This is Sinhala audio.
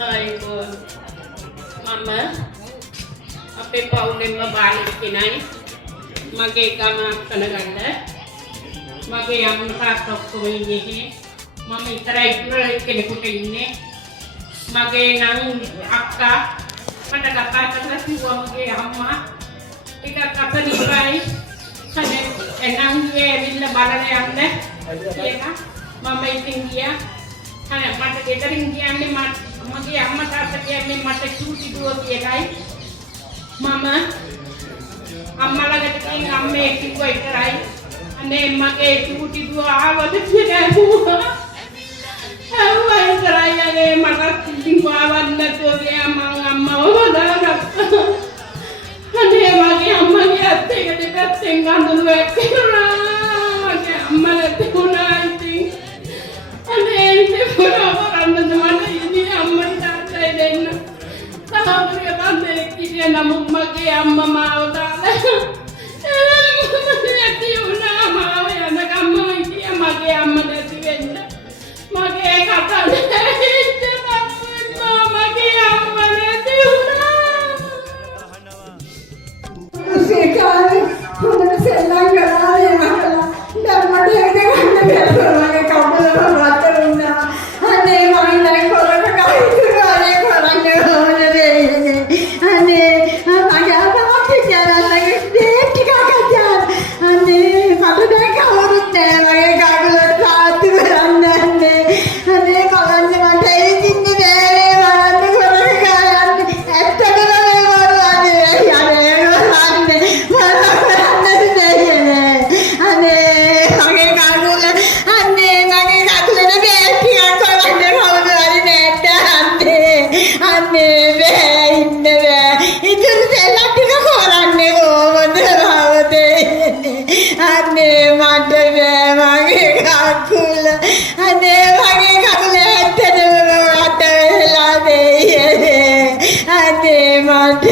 අයිබෝන් මම අපේ පවුලෙන්ම බාහිර කෙනයි මගේ ගමක් කනගන්න මගේ අම්මා තාත්තා ඉන්නේ මම ඉතරයි කෙනෙකුට ඉන්නේ මගේ නම් අක්කා මට කතා කරලා කිව්වා මගේ අම්මා ටිකක් අපේ ඉවරයි අනේ එනම් ඇවිල්ලා බලන්න යන්න කියලා මම ඉතින් ගියා අනේ මට ගෙදරින් කියන්නේ මගේ අම්මා තාත්තා කියන්නේ මට චූටි දුව කියලායි මම අම්මා ළඟට ගිහින් අම්මේ කිව්වා ඉතරයි අනේ මගේ චූටි දුව ආවද කියලා ඇහුවා අම්මා ඉතරයි අනේ මට ඉතින් ආවද නැතුව මම අම්මව හොදාගත්තා අනේ මගේ අම්මගේ අත්තේ දෙපැත්තෙන් ගඳුළු වැක්කෙනවා මගේ අම්මා නැතුණා ඉතින් අනේ ඉතින් කරන්නද මට ඉන්නේ අම්මයි තාත්තයි දෙන්න තාමරිය බන්දේ කියේ නමුත් මගේ අම්මා මාව දාලා නැති වුණා මාව යනකම් ඉතින් මගේ අම්මා නැති වෙන්න මගේ කතා මගේ අම්මා නැති වුණා Sekali, udah senang kali masalah. Dan mana yang dengan dia kamu lepas water unda. Ane main naik koran kali itu ane koran dia. Ane agak apa macam jalan lagi deh tiga kajian. Ane pada dah kau rutte lagi kau lepas tu beranda ane. Ane koran dia macam ini ni deh mana koran kalian. Ekta koran dia baru ane. Mata